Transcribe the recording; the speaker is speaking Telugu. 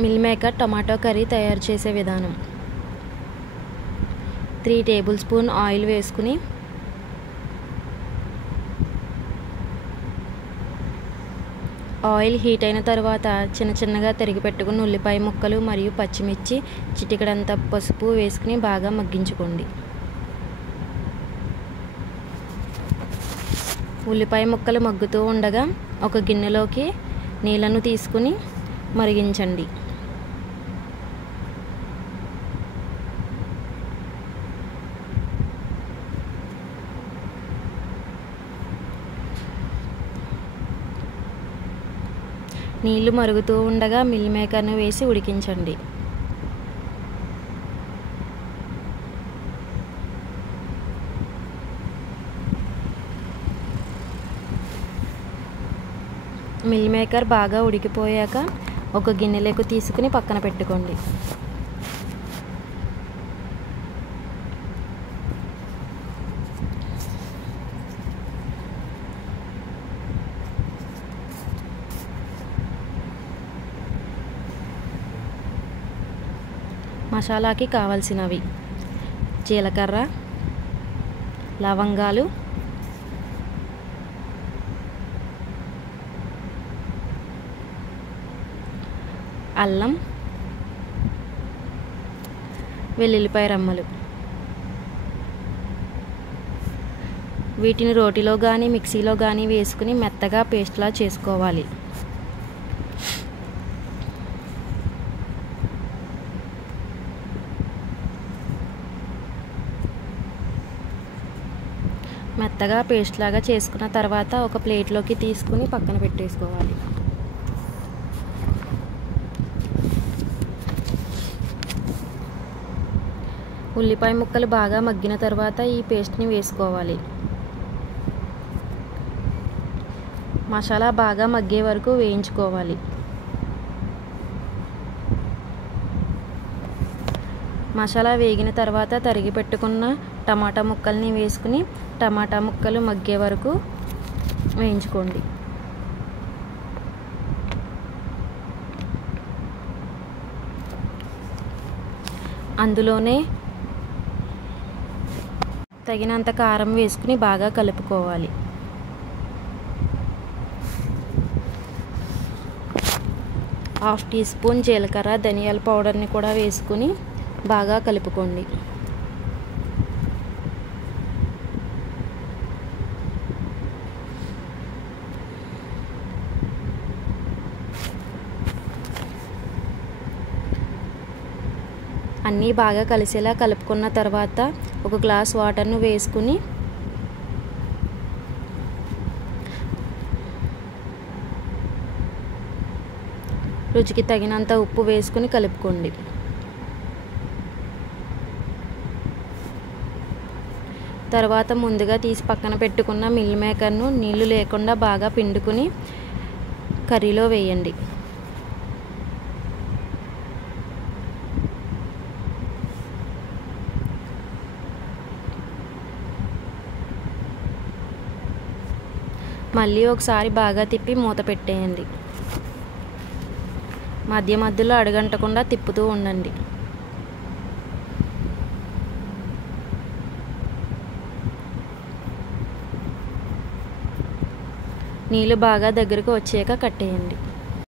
మిల్ మేకర్ టమాటో కర్రీ తయారు చేసే విధానం. 3 టేబుల్ స్పూన్ ఆయిల్ వేసుకుని ఆయిల్ హీట్ అయిన తర్వాత చిన్నగా తరిగి పెట్టుకున్న ఉల్లిపాయ ముక్కలు మరియు పచ్చిమిర్చి, చిటికెడంత పసుపు వేసుకుని బాగా మగ్గించుకోండి. ఉల్లిపాయ ముక్కలు మగ్గుతూ ఉండగా ఒక గిన్నెలోకి నీళ్ళను తీసుకుని మరిగించండి. నీళ్లు మరుగుతూ ఉండగా మిల్ మేకర్ను వేసి ఉడికించండి. మిల్ మేకర్ బాగా ఉడికిపోయాక ఒక గిన్నెలోకి తీసుకుని పక్కన పెట్టుకోండి. మసాలాకి కావలసినవి: జీలకర్ర, లవంగాలు, అల్లం, వెల్లుల్లిపాయ రమ్మలు. వీటిని రోటిలో కానీ మిక్సీలో కానీ వేసుకుని మెత్తగా పేస్ట్లా చేసుకోవాలి. మెత్తగా పేస్ట్ లాగా చేసుకున్న తర్వాత ఒక ప్లేట్లోకి తీసుకుని పక్కన పెట్టేసుకోవాలి. ఉల్లిపాయ ముక్కలు బాగా మగ్గిన తర్వాత ఈ పేస్ట్ని వేసుకోవాలి. మసాలా బాగా మగ్గే వరకు వేయించుకోవాలి. మసాలా వేగిన తర్వాత తరిగి పెట్టుకున్న టమాటా ముక్కల్ని వేసుకుని టమాటా ముక్కలు మగ్గే వరకు వేయించుకోండి. అందులోనే తగినంత కారం వేసుకుని బాగా కలుపుకోవాలి. హాఫ్ టీ స్పూన్ జీలకర్ర, ధనియాల పౌడర్ని కూడా వేసుకుని బాగా కలుపుకోండి. అన్నీ బాగా కలిసేలా కలుపుకున్న తర్వాత ఒక గ్లాస్ వాటర్ను వేసుకుని రుచికి తగినంత ఉప్పు వేసుకుని కలుపుకోండి. తర్వాత ముందుగా తీసి పక్కన పెట్టుకున్న మిల్ మేకర్ను నీళ్లు లేకుండా బాగా పిండుకుని కర్రీలో వేయండి. మళ్ళీ ఒకసారి బాగా తిప్పి మూత పెట్టేయండి. మధ్య మధ్యలో అడుగంటకుండా తిప్పుతూ ఉండండి. నీళ్ళు బాగా దగ్గరకు వచ్చాక కట్టేయండి.